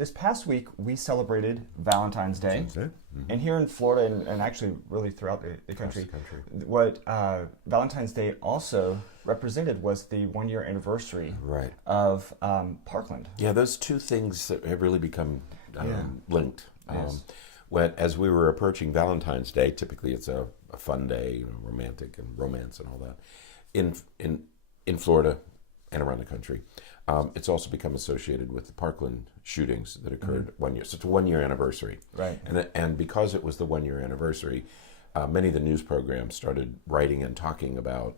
this past week we celebrated Valentine's Day. And here in Florida, and actually really throughout the country, what Valentine's Day also represented was the 1-year anniversary of Parkland. Yeah, those two things that have really become linked. Yes. As we were approaching Valentine's Day, typically it's a fun day, romantic and romance and all that. In Florida and around the country, it's also become associated with the Parkland shootings that occurred 1 year. So it's a 1-year anniversary. Right. And because it was the 1-year anniversary, many of the news programs started writing and talking about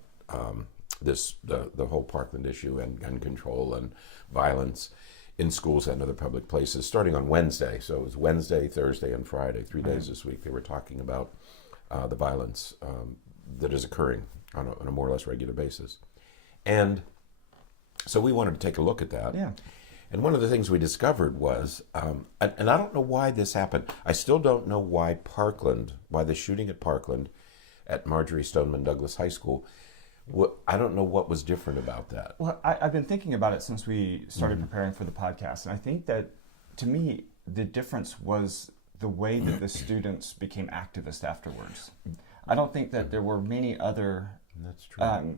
the whole Parkland issue and gun control and violence in schools and other public places, starting on Wednesday. So it was Wednesday, Thursday, and Friday, 3 days this week. They were talking about the violence that is occurring on a more or less regular basis. And so we wanted to take a look at that. Yeah. And one of the things we discovered was, and I don't know why this happened. I still don't know why the shooting at Parkland at Marjorie Stoneman Douglas High School, I don't know what was different about that. Well, I've been thinking about it since we started preparing for the podcast. And I think that, to me, the difference was the way that the students became activists afterwards. I don't think that there were many other That's true.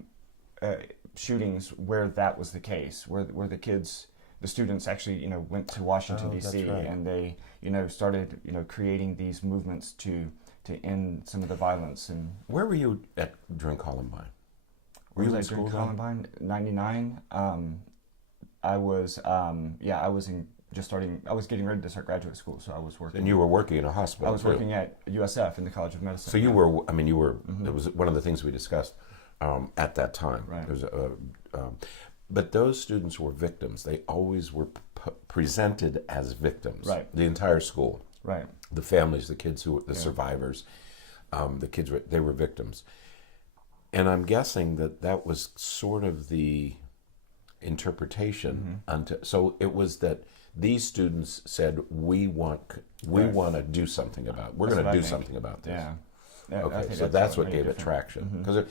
Shootings where that was the case, where the students actually, went to Washington D.C. right. and they, started, creating these movements to end some of the violence. And where were you during Columbine? Where was I during Columbine? 99. I was getting ready to start graduate school, so I was working. And you were working in a hospital. I was working at USF in the College of Medicine. So you were. It was one of the things we discussed at that time. Right. There was but those students were victims. They always were presented as victims. Right. The entire school. Right. The families, the kids the survivors, the kids they were victims. And I'm guessing that was sort of the interpretation. So it was that these students said, we want to do something about it. We're going to do something about this. Yeah. Okay, so that's what gave it traction. Because it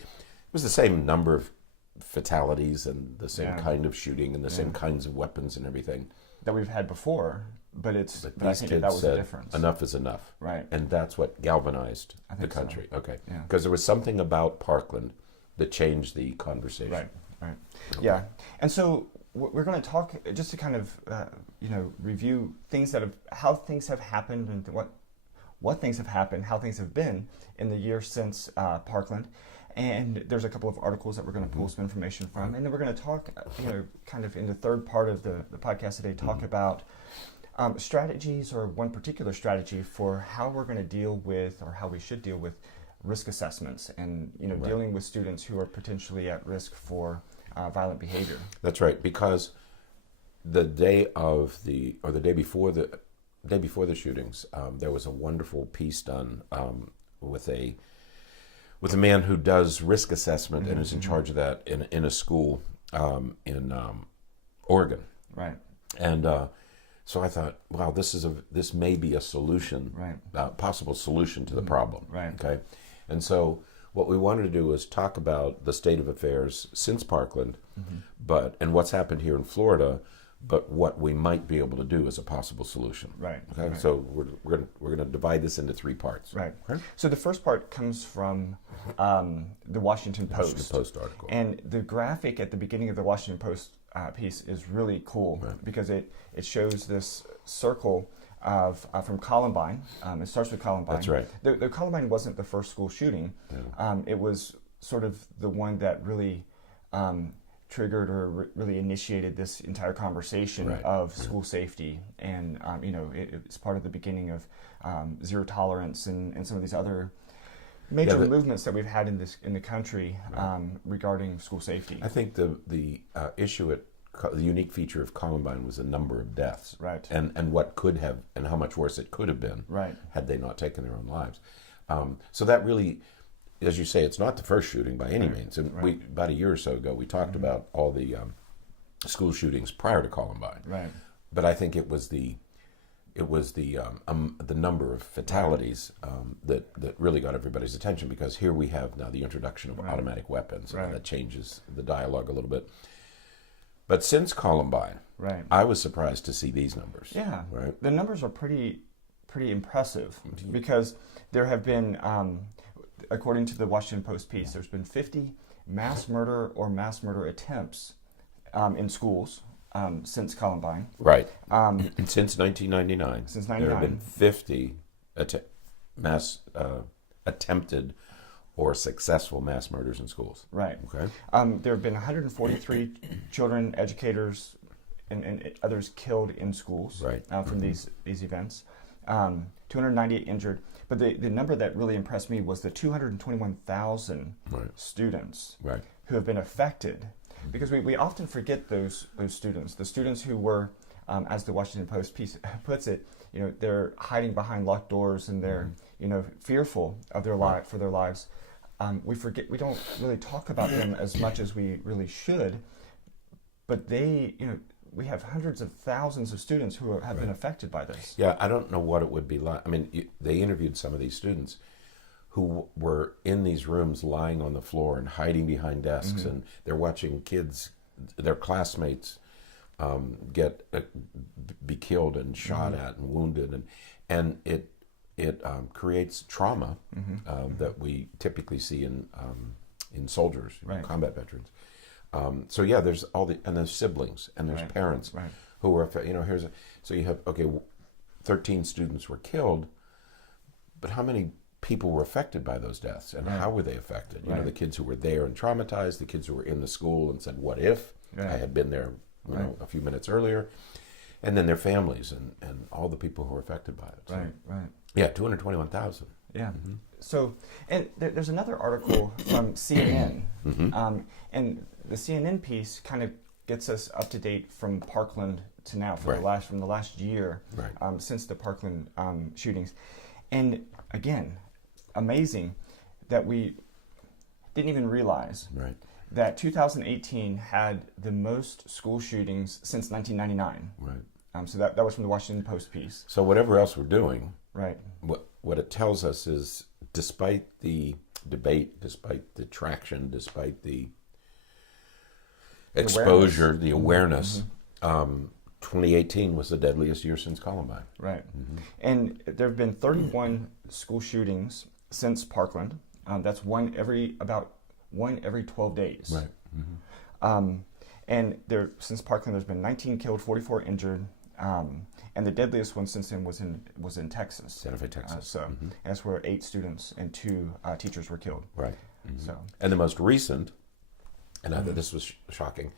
was the same number of fatalities and the same kind of shooting and the same kinds of weapons and everything that we've had before, but I think kids that was said, the difference. Enough is enough. Right. And that's what galvanized the country. So. Okay. Yeah. Because there was something about Parkland that changed the conversation. Right. Okay. Yeah. And so we're going to talk just to kind of review how things have happened and what things have happened, how things have been in the year since Parkland. And there's a couple of articles that we're going to pull some information from, and then we're going to talk, kind of in the third part of the podcast today, talk about strategies, or one particular strategy for how we're going to deal with, or how we should deal with, risk assessments, and dealing with students who are potentially at risk for violent behavior. That's right, because the day before the shootings, there was a wonderful piece done with a man who does risk assessment and is in charge of that in a school in Oregon. Right. And so I thought, wow, this may be a solution, possible solution to the problem. Right. Okay. And so what we wanted to do was talk about the state of affairs since Parkland, and what's happened here in Florida, but what we might be able to do as a possible solution. Right. Okay. Right. So we're going to divide this into 3 parts. Right. Okay? So the first part comes from the Washington Post. The Post article. And the graphic at the beginning of the Washington Post piece is really cool because it shows this circle of from Columbine. It starts with Columbine. That's right. The Columbine wasn't the first school shooting. Yeah. It was sort of the one that really triggered or really initiated this entire conversation of school safety, and it's part of the beginning of zero tolerance and some of these other major movements that we've had in the country regarding school safety. I think the issue the unique feature of Columbine was the number of deaths, and what could have, and how much worse it could have been, had they not taken their own lives. So that really, as you say, it's not the first shooting by any means. And about a year or so ago, we talked about all the school shootings prior to Columbine. Right. But I think it was the number of fatalities that really got everybody's attention, because here we have now the introduction of automatic weapons, and that changes the dialogue a little bit. But since Columbine, Right. I was surprised to see these numbers. Yeah. Right. The numbers are pretty impressive because there have been, according to the Washington Post piece, there's been 50 mass murder or mass murder attempts in schools since Columbine. Right. Since 1999. Since There have been 50 mass attempted or successful mass murders in schools. Right. Okay. There have been 143 children, educators, and others killed in schools Right. From these events. 298 injured. But the number that really impressed me was the 221,000 students Right. who have been affected. Because we often forget those students. The students who were, as the Washington Post piece puts it, they're hiding behind locked doors and they're, fearful of their for their lives. We don't really talk about them as much as we really should. But we have hundreds of thousands of students who have been affected by this. Yeah, I don't know what it would be like. I mean, they interviewed some of these students who were in these rooms lying on the floor and hiding behind desks, and they're watching kids, their classmates, be killed and shot at and wounded, and it creates trauma that we typically see in soldiers, combat veterans. So yeah, there's and there's siblings and there's parents who are, so you have 13 students were killed, but how many people were affected by those deaths, and how were they affected? The kids who were there and traumatized, the kids who were in the school and said, "What if I had been there, a few minutes earlier?" And then their families and all the people who were affected by it. So, Right. Yeah, 221,000. Yeah. So, and there's another article from CNN, and the CNN piece kind of gets us up to date from Parkland to now from the last year since the Parkland shootings, and again, amazing that we didn't even realize that 2018 had the most school shootings since 1999. Right. So that was from the Washington Post piece. So whatever else we're doing, right? What it tells us is, despite the debate, despite the traction, despite the exposure, the awareness, 2018 was the deadliest year since Columbine. Right. And there have been 31 school shootings since Parkland. That's one every 12 days. Right. And since Parkland, there's been 19 killed, 44 injured, and the deadliest one since then was in Texas, Santa Fe, Texas. And that's where 8 students and 2 teachers were killed. Right. So, and the most recent, and I thought this was shocking.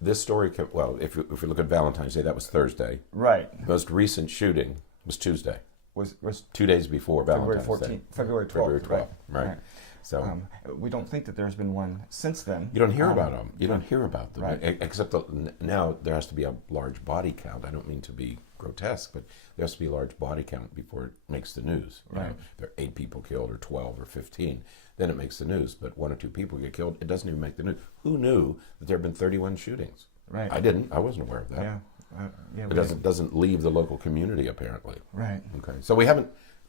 This story, if we look at Valentine's Day, that was Thursday. Right. The most recent shooting was Tuesday. Was 2 days before Valentine's Day. February 12th. February 12th. Right. So we don't think that there's been one since then. You don't hear about them. You don't hear about them. Right. Except now there has to be a large body count. I don't mean to be grotesque, but there has to be a large body count before it makes the news. Right. If there are 8 people killed or 12 or 15, then it makes the news. But 1 or 2 people get killed, it doesn't even make the news. Who knew that there have been 31 shootings? Right. I didn't. I wasn't aware of that. Yeah. It doesn't leave the local community, apparently. Right. Okay. So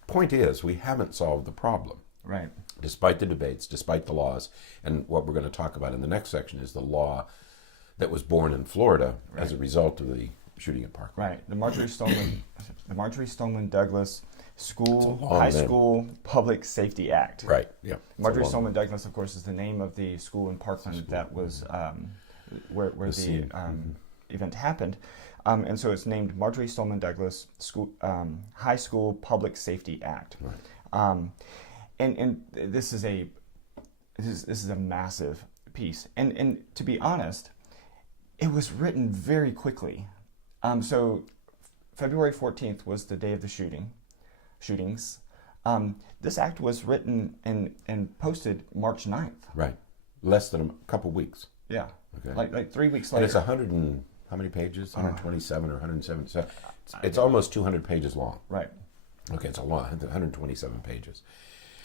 point is, we haven't solved the problem. Right. Despite the debates, despite the laws, and what we're going to talk about in the next section is the law that was born in Florida as a result of the shooting at Parkland. Right. The Marjorie Stoneman Douglas High School Public Safety Act. Right. Yeah. Marjorie Stoneman Douglas, of course, is the name of the school in Parkland that was where the event happened. And so it's named Marjorie Stoneman Douglas High School Public Safety Act. Right. And this is a massive piece. And to be honest, it was written very quickly. So February 14th was the day of the shootings. This act was written and posted March 9th. Right. Less than a couple weeks. Yeah. Okay. Like 3 weeks later. And it's 100 and how many pages? 127 or 177. It's almost 200 pages long. Right. Okay, it's a lot. 127 pages.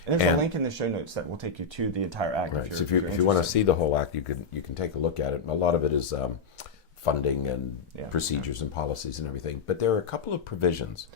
And there's a link in the show notes that will take you to the entire act. Right. So if you want to see the whole act, you can take a look at it. A lot of it is funding and procedures and policies and everything. But there are a couple of provisions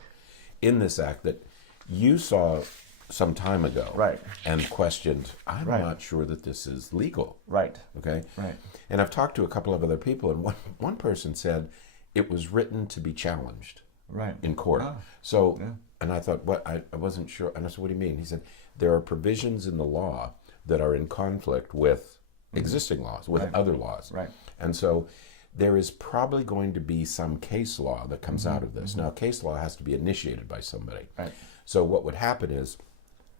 in this act that you saw some time ago, Right. and questioned, I'm Right. not sure that this is legal. Right. Okay? Right. And I've talked to a couple of other people, and one person said it was written to be challenged Right. in court. Ah. So, Yeah. and I thought, what? I wasn't sure. And I said, what do you mean? He said, there are provisions in the law that are in conflict with existing laws, with Right. other laws. Right. And so there is probably going to be some case law that comes out of this. Now, case law has to be initiated by somebody. Right. So what would happen is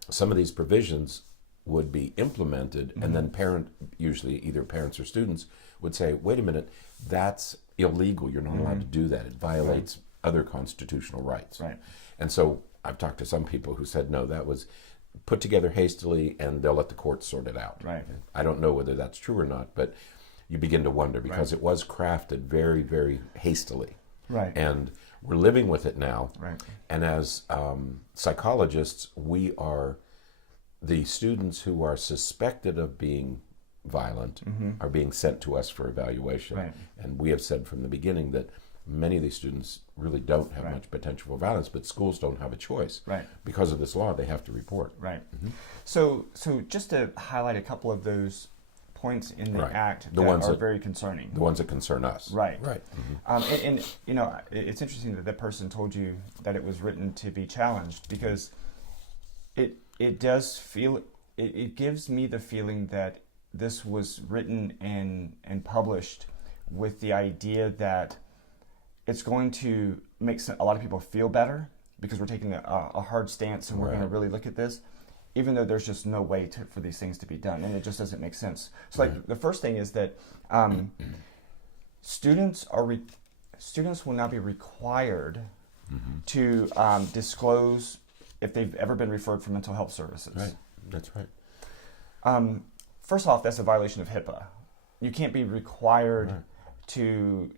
some of these provisions would be implemented, and then usually either parents or students, would say, wait a minute, that's illegal. You're not allowed to do that. It violates other constitutional rights. Right. And so I've talked to some people who said, no, that was put together hastily, and they'll let the courts sort it out. Right. I don't know whether that's true or not, but you begin to wonder because it was crafted very, very hastily. Right. And we're living with it now. Right. And as psychologists, we are the students who are suspected of being violent are being sent to us for evaluation. Right. And we have said from the beginning that many of these students really don't have much potential for violence, but schools don't have a choice. Right. Because of this law, they have to report. Right. So just to highlight a couple of those points in the Right. act The that ones are that- very concerning. The ones that concern us. Right. Right. And you know, it's interesting that that person told you that it was written to be challenged, because it does feel, it gives me the feeling that this was written and published with the idea that it's going to make a lot of people feel better because we're taking a hard stance and we're going to really look at this, even though there's just no way for these things to be done, and it just doesn't make sense. So, like, the first thing is that students will now be required to disclose if they've ever been referred for mental health services. Right. That's right. First off, that's a violation of HIPAA. You can't be required to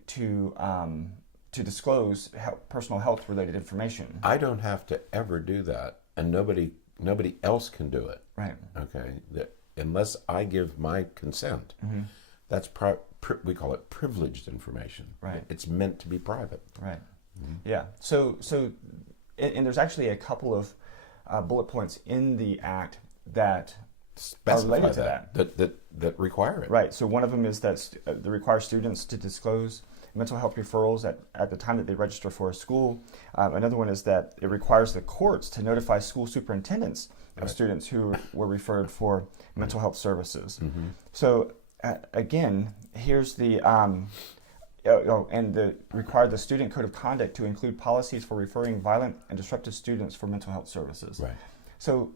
disclose personal health related information. I don't have to ever do that, and nobody else can do it. Right. Okay, unless I give my consent, that's we call it privileged information. Right. It's meant to be private. Right. Yeah. So, and there's actually a couple of bullet points in the act that are related to that require it. Right. So one of them is that they require students to disclose mental health referrals at the time that they register for a school. Another one is that it requires the courts to notify school superintendents of students who were referred for mental health services. So again, here's the require the student code of conduct to include policies for referring violent and disruptive students for mental health services. Right. So,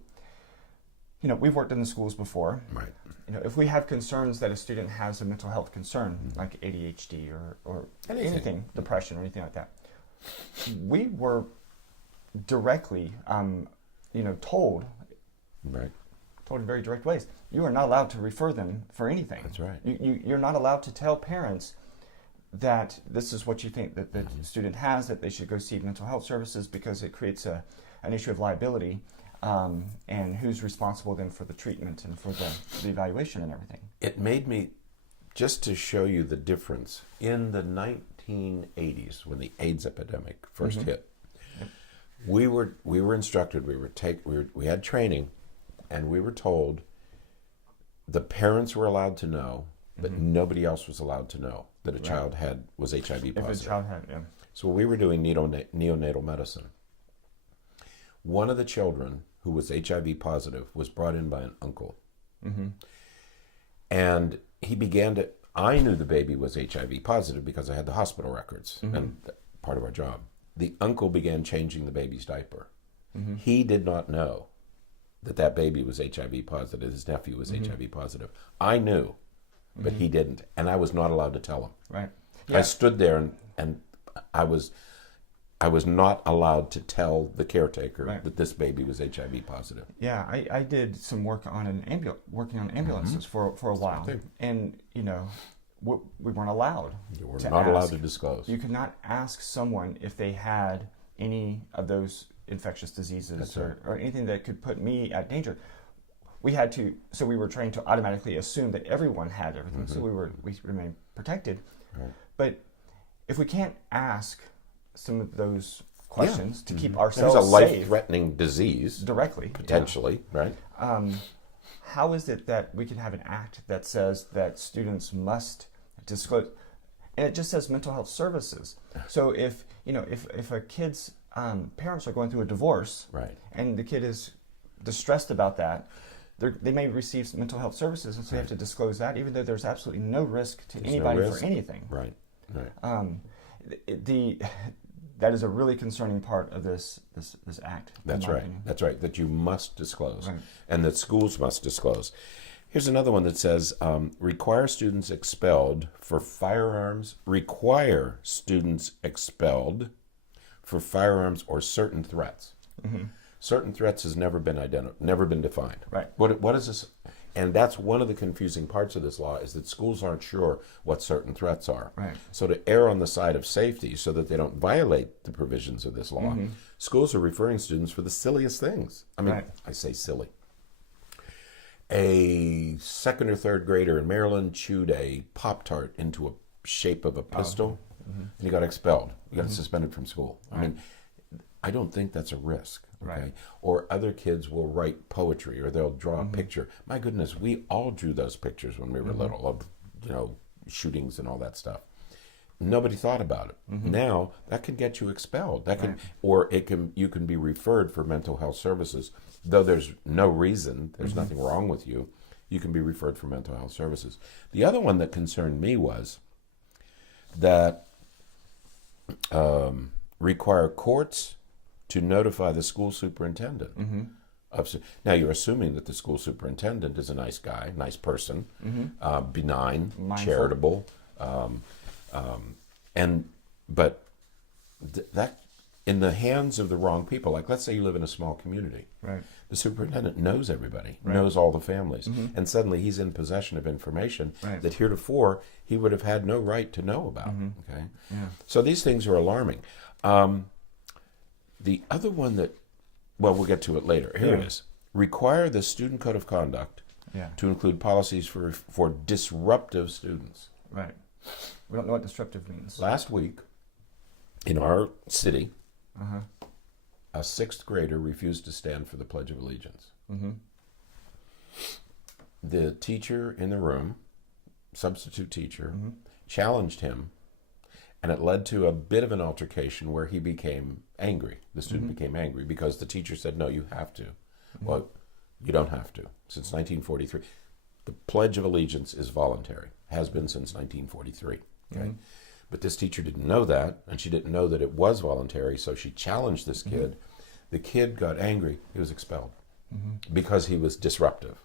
you know, we've worked in the schools before. Right. You know, if we have concerns that a student has a mental health concern, like ADHD or anything, depression or anything like that, we were directly, told in very direct ways, you are not allowed to refer them for anything. That's right. You're not allowed to tell parents that this is what you think that the student has, that they should go see mental health services, because it creates an issue of liability. And who's responsible then for the treatment and for the evaluation and everything. It made me, just to show you the difference, in the 1980s when the AIDS epidemic first hit, we were instructed, we had training, and we were told the parents were allowed to know, but nobody else was allowed to know that a child was HIV positive. If a child had, So we were doing neonatal medicine. One of the children who was HIV positive was brought in by an uncle. And he began I knew the baby was HIV positive because I had the hospital records and part of our job. The uncle began changing the baby's diaper. He did not know that baby was HIV positive. His nephew was HIV positive. I knew, but he didn't. And I was not allowed to tell him. Right. Yeah. I stood there and I was not allowed to tell the caretaker that this baby was HIV positive. Yeah, I did some work on working on ambulances for a while, and we weren't allowed. You were not allowed to disclose. You could not ask someone if they had any of those infectious diseases or anything that could put me at danger. We had to, so we were trained to automatically assume that everyone had everything, so we remained protected. Right. But if we can't ask some of those questions to keep There's ourselves a safe life-threatening disease, directly, potentially, right? How is it that we can have an act that says that students must disclose, and it just says mental health services? So if a kid's parents are going through a divorce, Right. and the kid is distressed about that, they may receive mental health services, and so they have to disclose that, even though there's absolutely no risk to anybody for anything. Right. That is a really concerning part of this act. That's right. Opinion. That's right. That you must disclose, Right. and that schools must disclose. Here's another one that says require students expelled for firearms. Require students expelled for firearms or certain threats. Mm-hmm. Certain threats has never been defined. Right. What is this? And that's one of the confusing parts of this law, is that schools aren't sure what certain threats are. Right. So to err on the side of safety so that they don't violate the provisions of this law, schools are referring students for the silliest things. I mean, Right. I say silly. A second or third grader in Maryland chewed a Pop-Tart into a shape of a pistol, and he got expelled. He got suspended from school. I mean, I don't think that's a risk. Okay? Right. Or other kids will write poetry, or they'll draw a picture. My goodness, we all drew those pictures when we were little of, shootings and all that stuff. Nobody thought about it. Now that can get you expelled. That can, or you can be referred for mental health services, though there's no reason. There's nothing wrong with you. You can be referred for mental health services. The other one that concerned me was that require courts to notify the school superintendent. Now, you're assuming that the school superintendent is a nice guy, nice person, benign, Mindful. charitable, but that in the hands of the wrong people. Like, let's say you live in a small community. Right. The superintendent knows everybody, Right. knows all the families, and suddenly he's in possession of information Right. that heretofore he would have had no right to know about. Okay, Yeah. so these things are alarming. The other one that, well, we'll get to it later. Here it is. Require the student code of conduct to include policies for disruptive students. Right. We don't know what disruptive means. Last week, in our city, a sixth grader refused to stand for the Pledge of Allegiance. The teacher in the room, substitute teacher, challenged him, and it led to a bit of an altercation where he became angry. The student became angry because the teacher said, no, you have to. Well, you don't have to. Since 1943, the Pledge of Allegiance is voluntary, has been since 1943. Okay? But this teacher didn't know that, and she didn't know that it was voluntary, so she challenged this kid. The kid got angry. He was expelled because he was disruptive.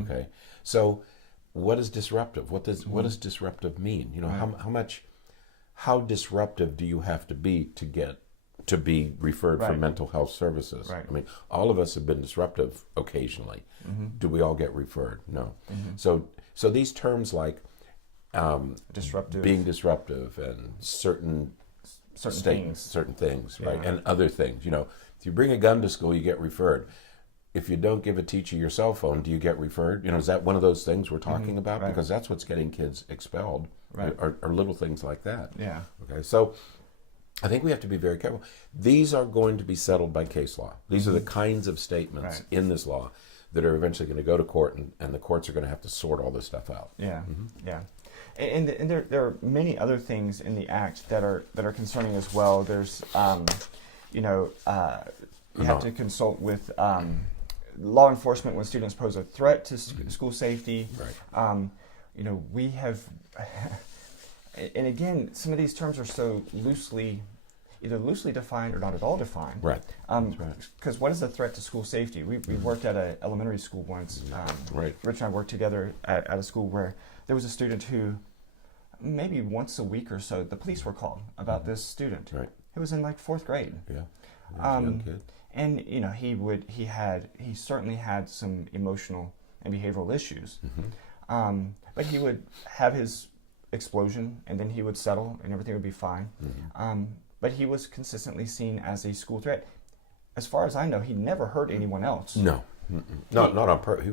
Okay, so what is disruptive? What does disruptive mean? How disruptive do you have to be to be referred for mental health services? Right. I mean, all of us have been disruptive occasionally. Do we all get referred? No. So these terms like Disruptive. being disruptive, and certain things, right, and other things. If you bring a gun to school, you get referred. If you don't give a teacher your cell phone, do you get referred? Is that one of those things we're talking about? Right. Because that's what's getting kids expelled, Right. or little things like that. Yeah. Okay, so I think we have to be very careful. These are going to be settled by case law. These are the kinds of statements Right. in this law that are eventually going to go to court, and the courts are going to have to sort all this stuff out. Yeah. Yeah. And there are many other things in the act that are concerning as well. There's you have to consult with law enforcement when students pose a threat to school safety. Right. We have, and again, some of these terms are so either loosely defined or not at all defined. Right. Because what is a threat to school safety? We worked at an elementary school once. Right. Rich and I worked together at a school where there was a student who, maybe once a week or so, the police were called about this student. Right. He was in like 4th grade. Yeah. A young kid. And he certainly had some emotional and behavioral issues. But he would have his explosion, and then he would settle, and everything would be fine. But he was consistently seen as a school threat. As far as I know, he never hurt anyone else. No, not on purpose.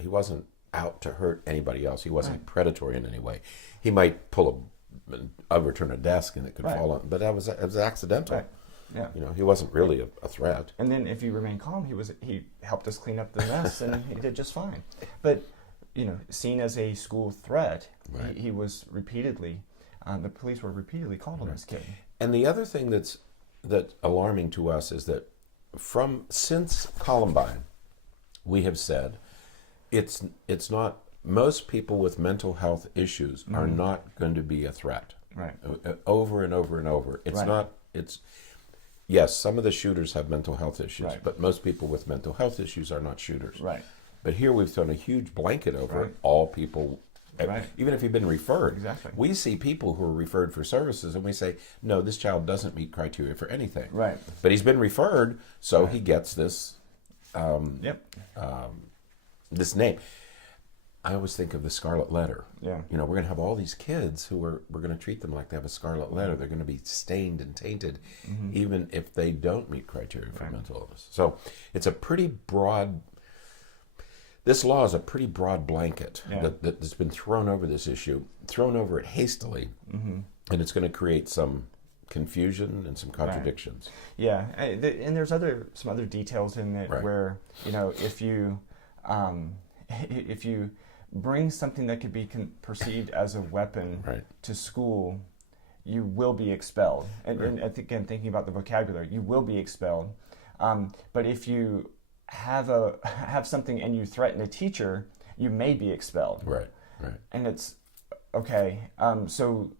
He wasn't out to hurt anybody else. He wasn't predatory in any way. He might overturn a desk and it could fall on, but it was accidental. Right. Yeah. You know, he wasn't really a threat. And then if you remain calm, he helped us clean up the mess, and he did just fine. But, you know, seen as a school threat, Right. he was repeatedly, the police were repeatedly called on this kid. And the other thing that's alarming to us is that since Columbine, we have said it's not, most people with mental health issues are not going to be a threat. Right. Over and over and over. It's Right. not, yes, some of the shooters have mental health issues, Right. but most people with mental health issues are not shooters. Right. But here we've thrown a huge blanket over Right. all people, Right. even if you've been referred. Exactly. We see people who are referred for services and we say, no, this child doesn't meet criteria for anything. Right. But he's been referred, so he gets this Yep. this name. I always think of the Scarlet Letter. Yeah. You know, we're going to have all these kids we're going to treat them like they have a Scarlet Letter. They're going to be stained and tainted, even if they don't meet criteria for mental illness. So it's a pretty broad, this law is a pretty broad blanket that's been thrown over this issue, thrown over it hastily, and it's going to create some confusion and some contradictions. Yeah, and there's some other details in it where, you know, if you bring something that could be perceived as a weapon to school, you will be expelled. And again, thinking about the vocabulary, you will be expelled. But if you have something and you threaten a teacher, you may be expelled. Right. Right. And it's okay. So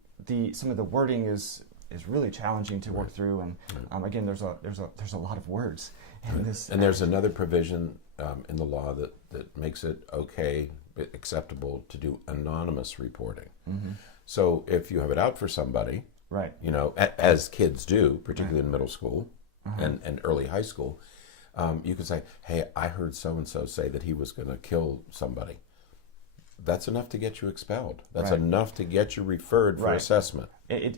some of the wording is really challenging to work through, and again, there's a lot of words in this. And there's another provision in the law that makes it okay, acceptable to do anonymous reporting. So if you have it out for somebody, right, you know, as kids do, particularly in middle school and early high school, you could say, hey, I heard so-and-so say that he was going to kill somebody. That's enough to get you expelled. That's enough to get you referred for assessment. And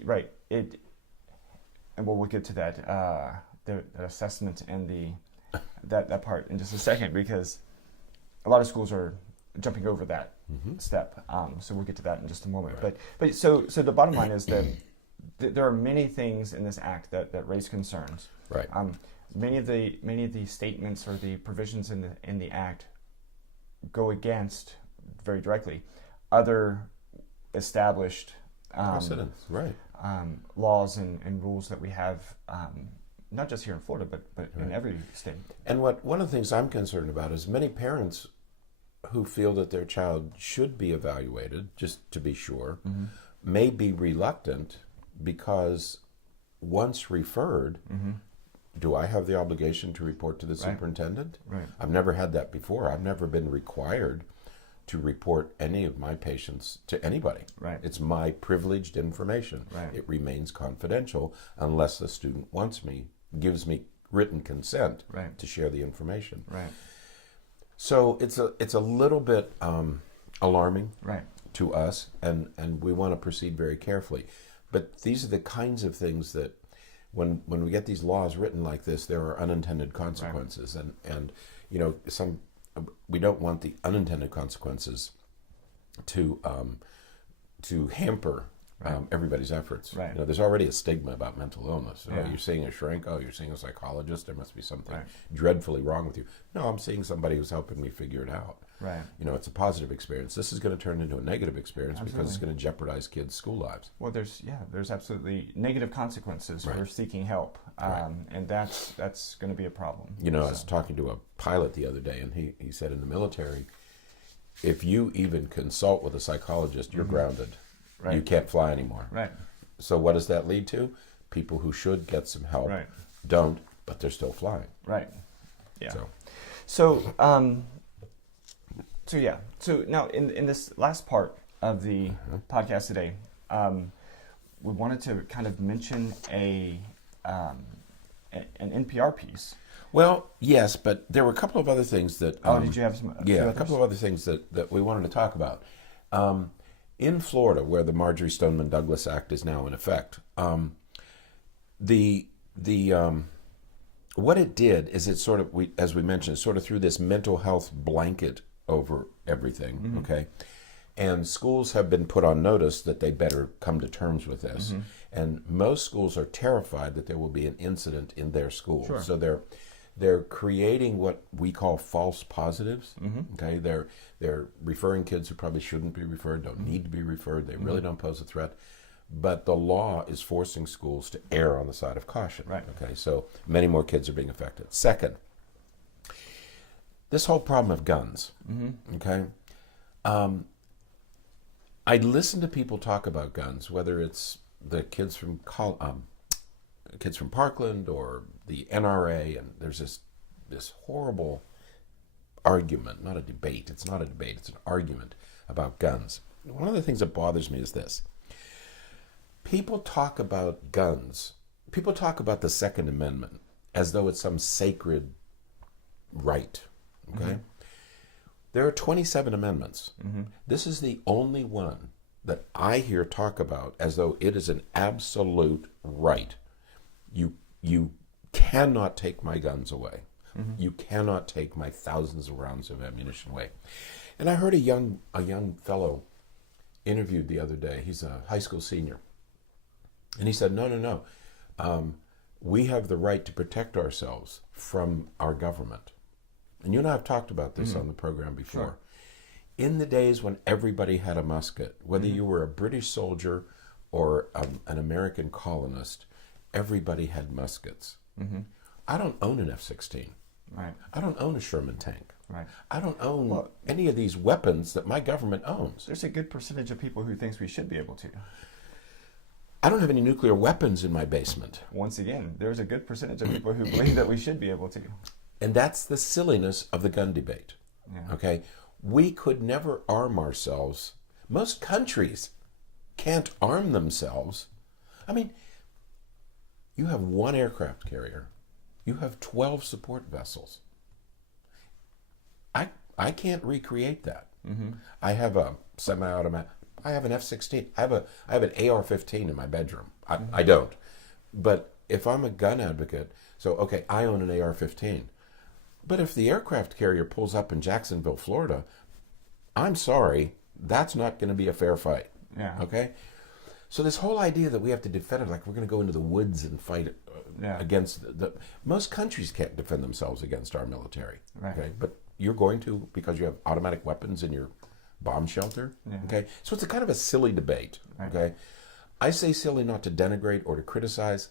we'll get to that, the assessment and that part in just a second, because a lot of schools are jumping over that step. So we'll get to that in just a moment. But so the bottom line is that there are many things in this act that raise concerns. Right. Many of the statements or the provisions in the act go against, very directly, other established precedents, right? Laws and rules that we have, not just here in Florida, but in every state. And one of the things I'm concerned about is many parents who feel that their child should be evaluated, just to be sure, may be reluctant because once referred, do I have the obligation to report to the superintendent? Right. I've never had that before. I've never been required to report any of my patients to anybody. Right. It's my privileged information. Right. It remains confidential unless the student gives me written consent to share the information. Right. So it's a little bit alarming to us, and we want to proceed very carefully. But these are the kinds of things that when we get these laws written like this, there are unintended consequences, and you know, we don't want the unintended consequences to hamper everybody's efforts. Right. You know, there's already a stigma about mental illness. Yeah. Oh, you're seeing a shrink. Oh, you're seeing a psychologist. There must be something dreadfully wrong with you. No, I'm seeing somebody who's helping me figure it out. Right. You know, it's a positive experience. This is going to turn into a negative experience because it's going to jeopardize kids' school lives. Well, there's absolutely negative consequences for seeking help, and that's going to be a problem. You know, I was talking to a pilot the other day, and he said in the military, if you even consult with a psychologist, you're grounded. Right. You can't fly anymore. Right. So what does that lead to? People who should get some help don't, but they're still flying. Right. Yeah. So now in this last part of the podcast today, we wanted to kind of mention an NPR piece. Well, yes, but there were a couple of other things that... did you have some... a couple of other things that we wanted to talk about. In Florida, where the Marjorie Stoneman Douglas Act is now in effect, what it did is it sort of, as we mentioned, sort of threw this mental health blanket over everything, okay? And schools have been put on notice that they better come to terms with this. And most schools are terrified that there will be an incident in their school. Sure. So they're creating what we call false positives. Okay, they're referring kids who probably shouldn't be referred, don't need to be referred. They really don't pose a threat. But the law is forcing schools to err on the side of caution. Right. Okay, so many more kids are being affected. Second, this whole problem of guns. Okay, I listen to people talk about guns, whether it's the kids from Parkland or the NRA, and there's this horrible argument, not a debate. It's not a debate. It's an argument about guns. One of the things that bothers me is this. People talk about guns. People talk about the Second Amendment as though it's some sacred right. Okay? There are 27 amendments. This is the only one that I hear talk about as though it is an absolute right. You cannot take my guns away. You cannot take my thousands of rounds of ammunition away. And I heard a young fellow interviewed the other day. He's a high school senior. And he said, no. We have the right to protect ourselves from our government. And you and I have talked about this on the program before. Sure. In the days when everybody had a musket, whether you were a British soldier or an American colonist, everybody had muskets. I don't own an F-16. Right. I don't own a Sherman tank. Right. I don't own any of these weapons that my government owns. There's a good percentage of people who thinks we should be able to. I don't have any nuclear weapons in my basement. Once again, there's a good percentage of people who believe that we should be able to. And that's the silliness of the gun debate. Yeah. Okay? We could never arm ourselves. Most countries can't arm themselves. I mean, you have one aircraft carrier. You have 12 support vessels. I can't recreate that. I have a semi-automatic. I have an F-16. I have an AR-15 in my bedroom. I don't. But if I'm a gun advocate, so okay, I own an AR-15. But if the aircraft carrier pulls up in Jacksonville, Florida, I'm sorry, that's not going to be a fair fight. Yeah. Okay? So this whole idea that we have to defend it, like we're going to go into the woods and fight against most countries can't defend themselves against our military. Right. Okay? But you're going to because you have automatic weapons in your bomb shelter. Yeah. Okay? So it's a kind of a silly debate. Right. Okay? I say silly not to denigrate or to criticize.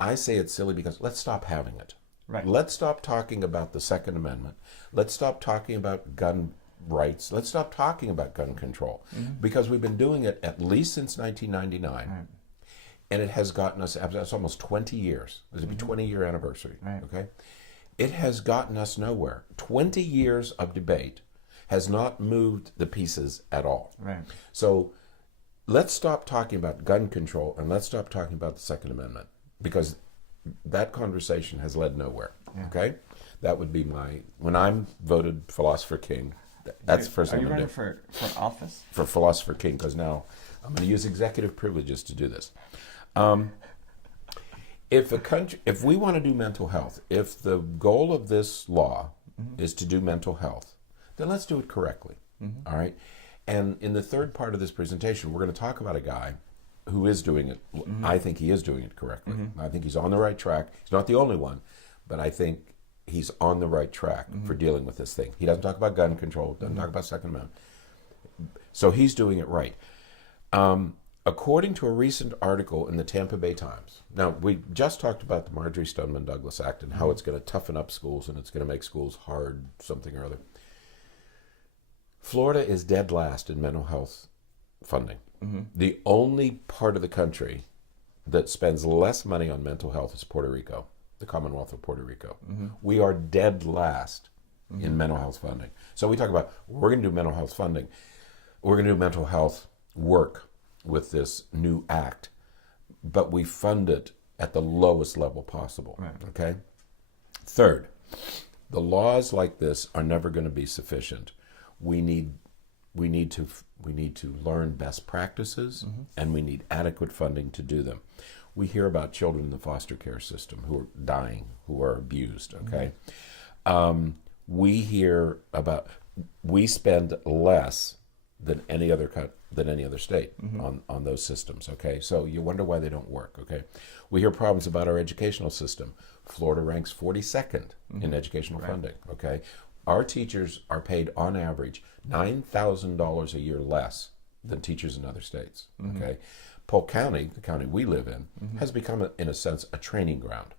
I say it's silly because let's stop having it. Right. Let's stop talking about the Second Amendment. Let's stop talking about gun rights. Let's stop talking about gun control because we've been doing it at least since 1999. Right. And it has gotten us, it's almost 20 years. This will be 20-year anniversary. Right. Okay? It has gotten us nowhere. 20 years of debate has not moved the pieces at all. Right. So let's stop talking about gun control and let's stop talking about the Second Amendment because that conversation has led nowhere. Yeah. Okay? That would be when I'm voted Philosopher King, that's the first thing I'm going to do. Are you running for office? For Philosopher King, because now I'm going to use executive privileges to do this. If we want to do mental health, if the goal of this law is to do mental health, then let's do it correctly. All right? And in the third part of this presentation, we're going to talk about a guy who is doing it. I think he is doing it correctly. I think he's on the right track. He's not the only one, but I think he's on the right track for dealing with this thing. He doesn't talk about gun control, doesn't talk about Second Amendment. So he's doing it right. According to a recent article in the Tampa Bay Times, now we just talked about the Marjorie Stoneman Douglas Act and how it's going to toughen up schools and it's going to make schools hard, something or other. Florida is dead last in mental health funding. The only part of the country that spends less money on mental health is Puerto Rico, the Commonwealth of Puerto Rico. We are dead last in mental health funding. So we talk about, we're going to do mental health funding. We're going to do mental health work with this new act, but we fund it at the lowest level possible. Right. Okay? Third, the laws like this are never going to be sufficient. We need to learn best practices, and we need adequate funding to do them. We hear about children in the foster care system who are dying, who are abused, okay? We spend less than any other state on those systems. Okay, so you wonder why they don't work. Okay, we hear problems about our educational system. Florida ranks 42nd in educational funding. Okay, our teachers are paid on average $9,000 a year less than teachers in other states. Okay, Polk County, the county we live in, has become, in a sense, a training ground.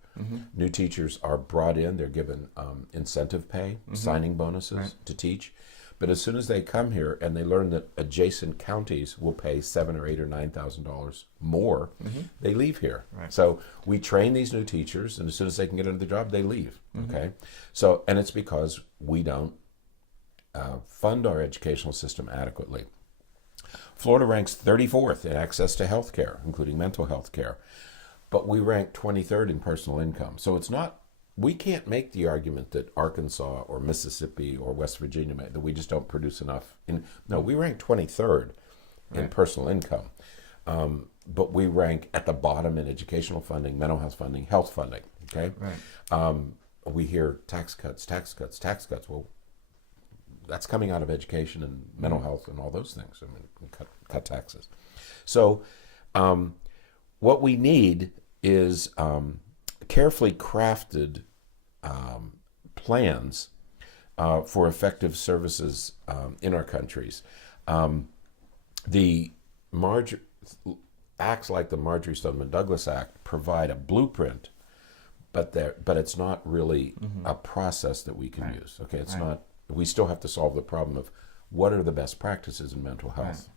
New teachers are brought in, they're given incentive pay, signing bonuses to teach. But as soon as they come here and they learn that adjacent counties will pay $7,000 or $8,000 or $9,000 more, they leave here. So we train these new teachers, and as soon as they can get another job, they leave. Okay, so, and it's because we don't fund our educational system adequately. Florida ranks 34th in access to health care, including mental health care, but we rank 23rd in personal income. So it's not, we can't make the argument that Arkansas or Mississippi or West Virginia, that we just don't produce enough. No, we rank 23rd in personal income, but we rank at the bottom in educational funding, mental health funding, health funding. Okay, we hear tax cuts, tax cuts, tax cuts. Well, that's coming out of education and mental health and all those things. I mean, cut taxes. So what we need is carefully crafted plans for effective services in our countries. The acts like the Marjory Stoneman Douglas Act provide a blueprint, but it's not really a process that we can use. Okay, it's not. We still have to solve the problem of what are the best practices in mental health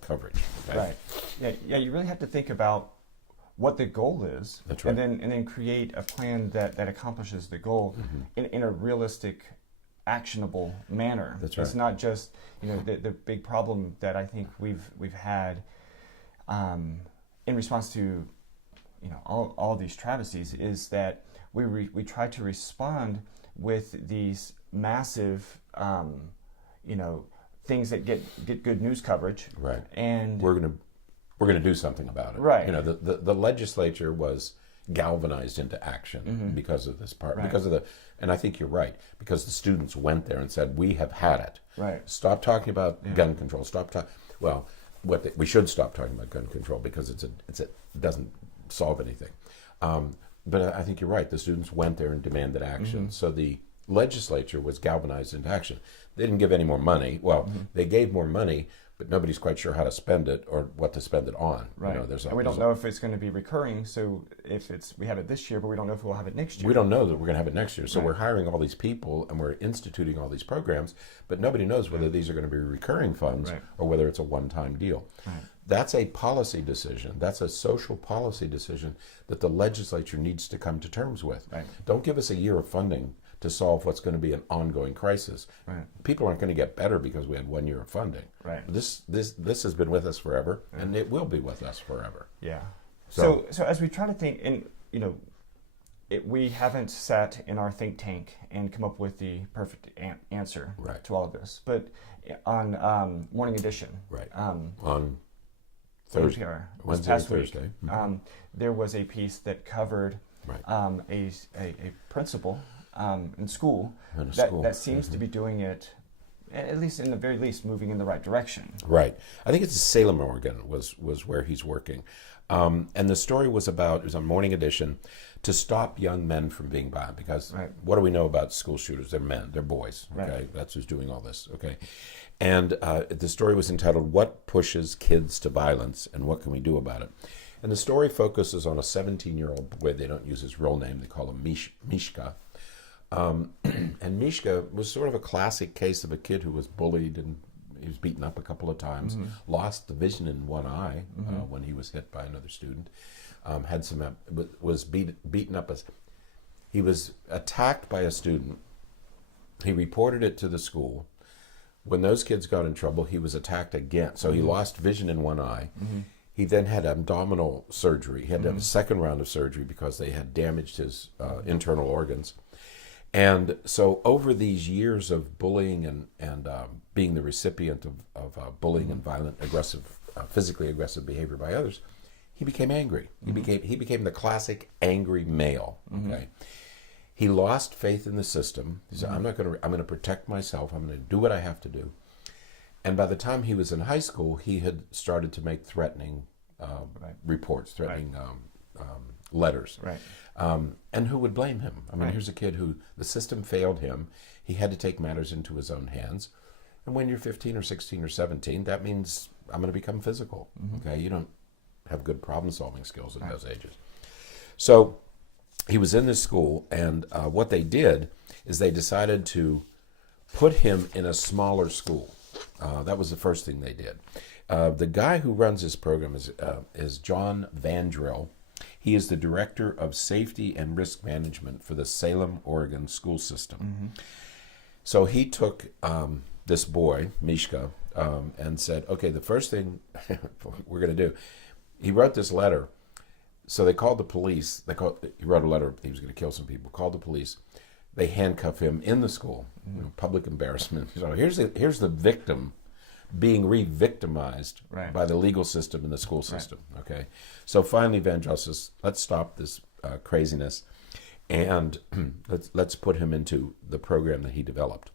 coverage. Okay? Yeah. You really have to think about what the goal is, and then create a plan that accomplishes the goal in a realistic, actionable manner. It's not just the big problem that I think we've had in response to all these travesties is that we try to respond with these massive things that get good news coverage, and we're gonna do something about it. The legislature was galvanized into action because of this part, because of and I think you're right, because the students went there and said, we have had it. Stop talking about gun control. We should stop talking about gun control because it doesn't solve anything. But I think you're right. The students went there and demanded action. So the legislature was galvanized into action. They didn't give any more money. Well, they gave more money, but nobody's quite sure how to spend it or what to spend it on. And we don't know if it's going to be recurring. So if we have it this year, but we don't know if we'll have it next year. We don't know that we're going to have it next year. So we're hiring all these people and we're instituting all these programs, but nobody knows whether these are going to be recurring funds or whether it's a one-time deal. That's a policy decision. That's a social policy decision that the legislature needs to come to terms with. Don't give us a year of funding to solve what's going to be an ongoing crisis. People aren't going to get better because we had 1 year of funding. This has been with us forever, and it will be with us forever. So as we try to think, and we haven't sat in our think tank and come up with the perfect answer to all of this. But on Morning Edition, on Thursday, Thursday, there was a piece that covered a principal in school that seems to be doing it, at least in the very least, moving in the right direction. I think it's Salem, Oregon was where he's working. And the story was it was on Morning Edition, to stop young men from being violent. Because what do we know about school shooters? They're men, they're boys. Okay, that's who's doing all this. Okay, and the story was entitled, "What Pushes Kids to Violence and What Can We Do About It?" And the story focuses on a 17-year-old boy. They don't use his real name. They call him Mishka. And Mishka was sort of a classic case of a kid who was bullied and he was beaten up a couple of times, lost the vision in one eye when he was hit by another student, was beaten up. He was attacked by a student. He reported it to the school. When those kids got in trouble, he was attacked again. So he lost vision in one eye. He then had abdominal surgery. He had to have a second round of surgery because they had damaged his internal organs. And so over these years of bullying and being the recipient of bullying and violent, physically aggressive behavior by others, he became angry. He became the classic angry male. Okay, he lost faith in the system. He said, "I'm going to protect myself. I'm going to do what I have to do." And by the time he was in high school, he had started to make threatening reports, threatening letters. Right. And who would blame him? I mean, Right. here's a kid who the system failed him. He had to take matters into his own hands. And when you're 15 or 16 or 17, that means I'm going to become physical. Okay, you don't have good problem-solving skills at those ages. So he was in this school, and what they did is they decided to put him in a smaller school. That was the first thing they did. The guy who runs this program is John Vandrill. He is the Director of Safety and Risk Management for the Salem, Oregon school system. So he took this boy, Mishka, and said, okay, the first thing we're going to do, he wrote this letter. So they called the police. He wrote a letter, he was going to kill some people, called the police. They handcuff him in the school, public embarrassment. So here's the victim being re-victimized by the legal system and the school system. Okay, so finally Vandross says, let's stop this craziness, and let's put him into the program that he developed.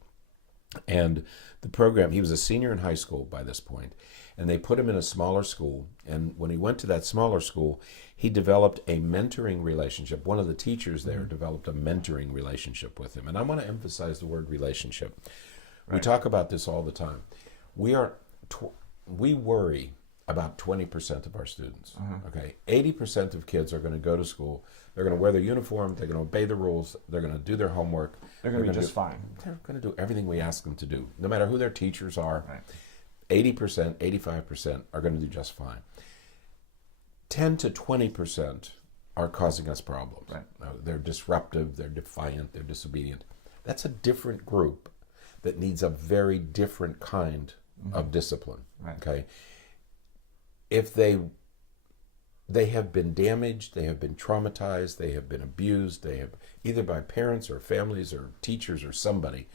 And the program, he was a senior in high school by this point, and they put him in a smaller school. And when he went to that smaller school, he developed a mentoring relationship. One of the teachers there developed a mentoring relationship with him. And I want to emphasize the word relationship. We talk about this all the time. We worry about 20% of our students. Okay, 80% of kids are going to go to school. They're going to wear their uniform. They're going to obey the rules. They're going to do their homework. They're going to be just fine. They're going to do everything we ask them to do, no matter who their teachers are. 80%, 85% are going to do just fine. 10 to 20% are causing us problems. They're disruptive. They're defiant. They're disobedient. That's a different group that needs a very different kind of discipline. Okay, if they have been damaged, they have been traumatized, they have been abused, they have either by parents or families or teachers or somebody.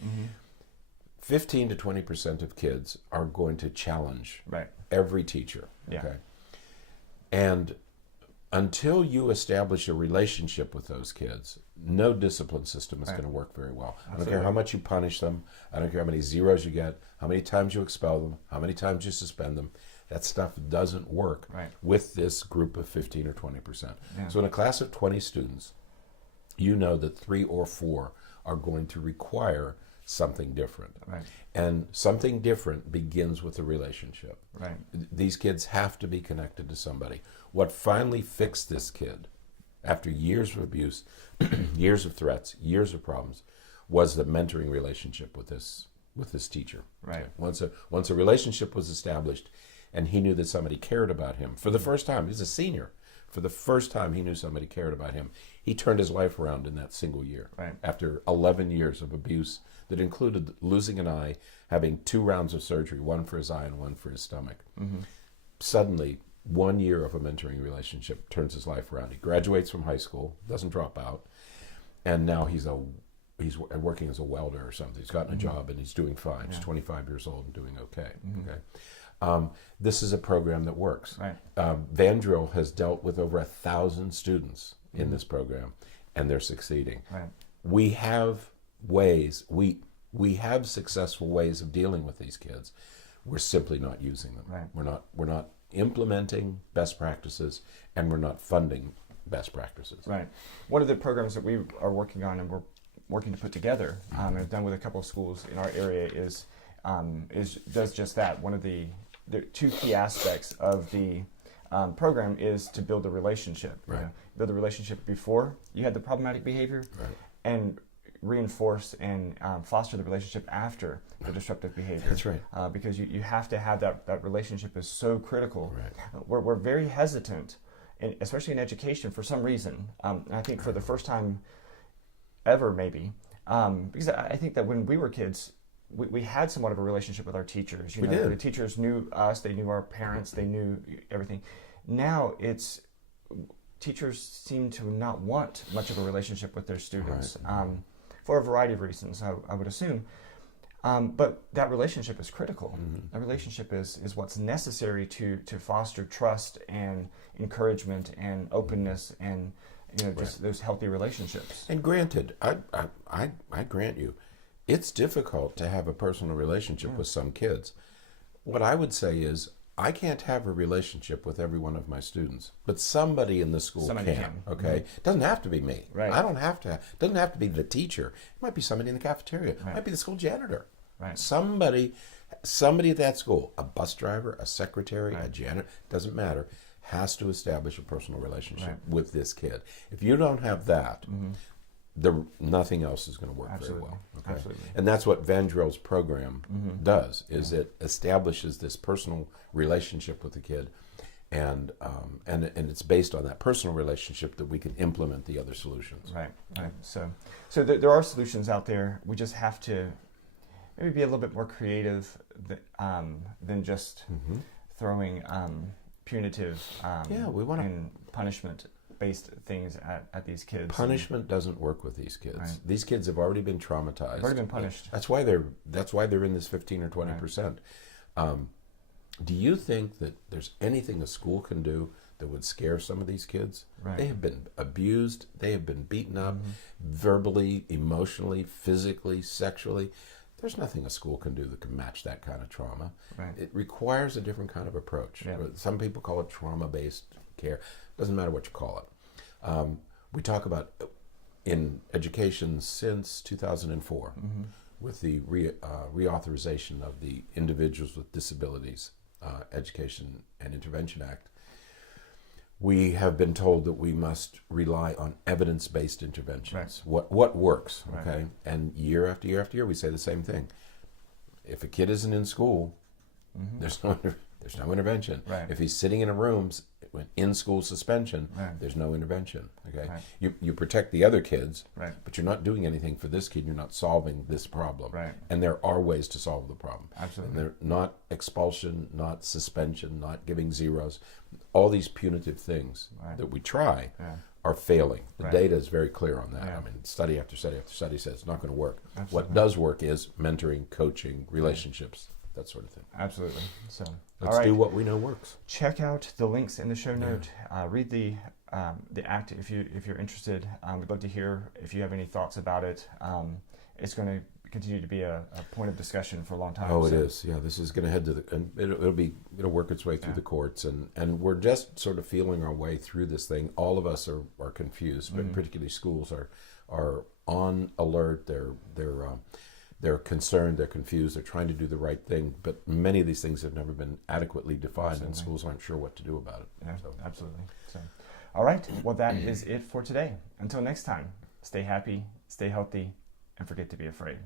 15 to 20% of kids are going to challenge every teacher. Okay, and until you establish a relationship with those kids, no discipline system is going to work very well. I don't care how much you punish them. I don't care how many zeros you get, how many times you expel them, how many times you suspend them. That stuff doesn't work with this group of 15 or 20%. So in a class of 20 students, you know that 3 or 4 are going to require something different. And something different begins with a relationship. These kids have to be connected to somebody. What finally fixed this kid, after years of abuse, years of threats, years of problems, was the mentoring relationship with this teacher. Once a relationship was established, and he knew that somebody cared about him for the first time. He was a senior. For the first time, he knew somebody cared about him. He turned his life around in that single year. After 11 years of abuse that included losing an eye, having 2 rounds of surgery, one for his eye and one for his stomach. Suddenly, 1 year of a mentoring relationship turns his life around. He graduates from high school, doesn't drop out, and now he's working as a welder or something. He's gotten a job and he's doing fine. He's 25 years old and doing okay. This is a program that works. Vandrill has dealt with over 1,000 students in this program, and they're succeeding. We have ways, we have successful ways of dealing with these kids. We're simply not using them. We're not implementing best practices, and we're not funding best practices. One of the programs that we are working on and we're working to put together, and have done with a couple of schools in our area, does just that. One of the 2 key aspects of the program is to build a relationship. Build a relationship before you had the problematic behavior, and reinforce and foster the relationship after the disruptive behavior. That's right. Because you have to have that relationship is so critical. We're very hesitant, especially in education, for some reason. And I think for the first time ever, maybe, because I think that when we were kids, we had somewhat of a relationship with our teachers. We did. The teachers knew us, they knew our parents, they knew everything. Now teachers seem to not want much of a relationship with their students, for a variety of reasons, I would assume. But that relationship is critical. That relationship is what's necessary to foster trust and encouragement and openness and just those healthy relationships. And granted, I grant you, it's difficult to have a personal relationship with some kids. What I would say is, I can't have a relationship with every one of my students, but somebody in the school can. Okay, it doesn't have to be me. Right. I don't have to. It doesn't have to be the teacher. It might be somebody in the cafeteria. It might be the school janitor. Right. Somebody at that school, a bus driver, a secretary, a janitor, doesn't matter, has to establish a personal relationship with this kid. If you don't have that, nothing else is going to work very well. Okay? Absolutely. And that's what Vandrell's program does, is it establishes this personal relationship with the kid, and it's based on that personal relationship that we can implement the other solutions. Right. So there are solutions out there. We just have to maybe be a little bit more creative than just throwing punitive we want and punishment-based things at these kids. Punishment doesn't work with these kids. Right. These kids have already been traumatized. They've already been punished. That's why they're in this 15 or 20%. Do you think that there's anything a school can do that would scare some of these kids? Right. They have been abused. They have been beaten up, verbally, emotionally, physically, sexually. There's nothing a school can do that can match that kind of trauma. Right. It requires a different kind of approach. Yeah. Some people call it trauma-based care. Doesn't matter what you call it. We talk about in education since 2004 with the reauthorization of the Individuals with Disabilities Education and Intervention Act. We have been told that we must rely on evidence-based interventions. Right. What works, Right. okay? And year after year after year, we say the same thing. If a kid isn't in school, there's no intervention. Right. If he's sitting in a room in school suspension, there's no intervention. Okay, Right. you protect the other kids, Right. but you're not doing anything for this kid. You're not solving this problem. Right. And there are ways to solve the problem. Absolutely. And they're not expulsion, not suspension, not giving zeros. All these punitive things that we try are failing. The data is very clear on that. Yeah. I mean, study after study after study says it's not going to work. Absolutely. What does work is mentoring, coaching, relationships, that sort of thing. Absolutely. So Let's do what we know works. check out the links in the show note. Read the act if you're interested. We'd love to hear if you have any thoughts about it. It's going to continue to be a point of discussion for a long time. Oh, it is. Yeah, this is going to head to and it'll work its way through the courts, and we're just sort of feeling our way through this thing. All of us are confused, but particularly schools are on alert. They're concerned, they're confused, they're trying to do the right thing, but many of these things have never been adequately defined, and schools aren't sure what to do about it. Yeah, absolutely. So, all right. Well, that is it for today. Until next time, stay happy, stay healthy, and forget to be afraid.